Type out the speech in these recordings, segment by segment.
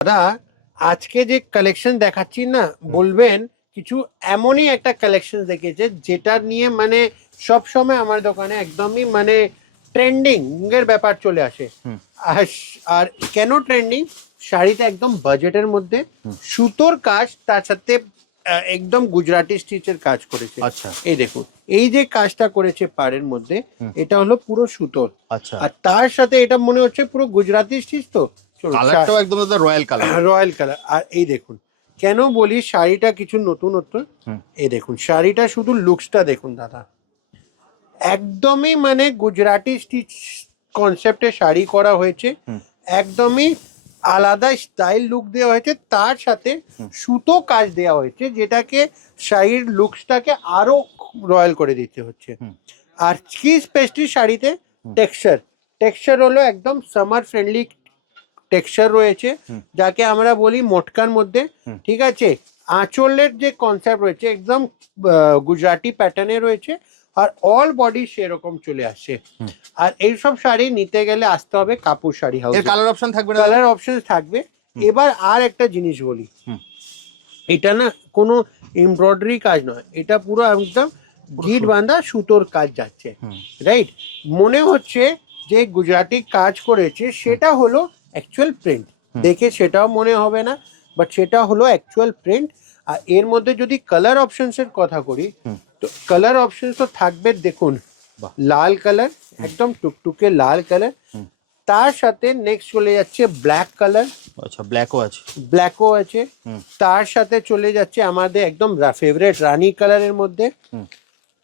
দাদা আজকে যে কালেকশন দেখাচ্ছি না, বলবেন কিছু এমনই একটা কালেকশন দেখেছে যেটা নিয়ে মানে সব সময় আমার দোকানে একদমই মানে ট্রেন্ডিং এর ব্যাপার চলে আসে। আর আর কেন ট্রেন্ডিং? শাড়িটা একদম বাজেটের মধ্যে, সুতোর কাজ, তার সাথে একদম গুজরাটি স্টিচের কাজ করেছে। আচ্ছা, এই দেখুন, এই যে কাজটা করেছে পাড়ের মধ্যে, এটা হলো পুরো সুতোর। আচ্ছা। আর তার সাথে এটা মনে হচ্ছে পুরো গুজরাটি স্টিচ। তো কালারটাও একদম রয়্যাল কালার। Royal colour. আর এই দেখুন, কেন বলি শাড়িটা কিছু নতুনত্ব, এই দেখুন শাড়িটা শুধু লুকসটা দেখুন দাদা, একদমই মানে গুজরাটি স্টিচ কনসেপ্টে শাড়ি করা হয়েছে, একদমই আলাদা স্টাইল লুক দেওয়া হয়েছে, তার সাথে সুতো কাজ দেওয়া হয়েছে যেটাকে শাড়ির লুকসটাকে আরো রয়্যাল করে দিতে হচ্ছে। আর কি স্পেশালি শাড়িতে টেক্সচার, টেক্সচার হলো একদম সামার ফ্রেন্ডলি টেক্সচার রয়েছে, যাকে আমরা বলি মোটকার মধ্যে। ঠিক আছে, আঁচলের যে কনসেপ্ট রয়েছে একদম গুজরাটি প্যাটার্নে রয়েছে, আর অল বডি সেরকম চলে আসছে। আর এইসব শাড়ি নিতে গেলে আসতে হবে কাপুর শাড়ি হাউস। এর কালার অপশন থাকবে না? কালার অপশন থাকবে। এবার আর একটা জিনিস বলি, এটা না কোনো এমব্রয়ডারি কাজ নয়, এটা পুরো একদম গিট বাঁধা সুতোর কাজ যাচ্ছে, রাইট? মনে হচ্ছে যে গুজরাটি কাজ করেছে, সেটা হলো অ্যাকচুয়াল প্রিন্ট। দেখে সেটাও মনে হবে না, বাট সেটা হলো অ্যাকচুয়াল প্রিন্ট। আর এর মধ্যে যদি কালার অপশনস এর কথা করি, তো কালার অপশনস তো থাকবে। দেখুন, লাল কালার, একদম টুকটুকে লাল কালার, তার সাথে নেক্সট চলে যাচ্ছে ব্ল্যাক কালার। আচ্ছা, ব্ল্যাকও আছে। ব্ল্যাকও আছে। তার সাথে চলে যাচ্ছে আমাদের একদম ফেভারিট রানী কালারের মধ্যে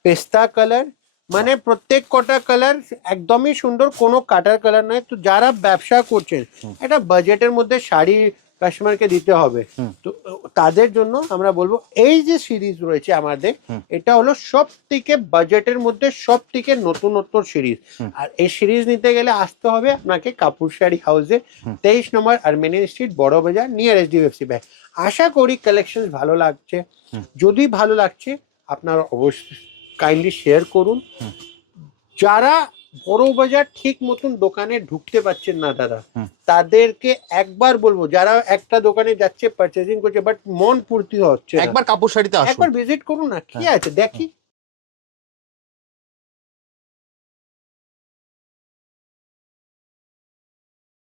পেস্তা কালার। মানে প্রত্যেক কটা কালার একদমই সুন্দর, কোনো কাটার কালার নয়। তো যারা ব্যবসা করছেন, এটা বাজেটের মধ্যে শাড়ি কাস্টমারকে দিতে হবে, তো তাদের জন্য আমরা বলবো এই যে সিরিজ রয়েছে আমাদের, এটা হলো সব থেকে বাজেটের মধ্যে সব থেকে নতুনত্ব সিরিজ। আর এই সিরিজ নিতে গেলে আসতে হবে আপনাকে কাপুর শাড়ি হাউসে, 23 নম্বর আর্মেনিয়ান স্ট্রিট, বড় বাজার, নিয়ার HDFC ব্যাংক। আশা করি কালেকশন ভালো লাগছে। যদি ভালো লাগছে আপনারা অবশ্যই কাইন্ডলি শেয়ার করুন। যারা বড় বাজার ঠিক মতন দোকানে ঢুকতে পারছেন না দাদা, তাদেরকে একবার বলবো, যারা একটা দোকানে যাচ্ছে পারচেজিং করছে বাট মন পূর্তি হচ্ছে না, একবার কাপুর শাড়িতে আসুন, একবার ভিজিট করুন না, কি আছে দেখি।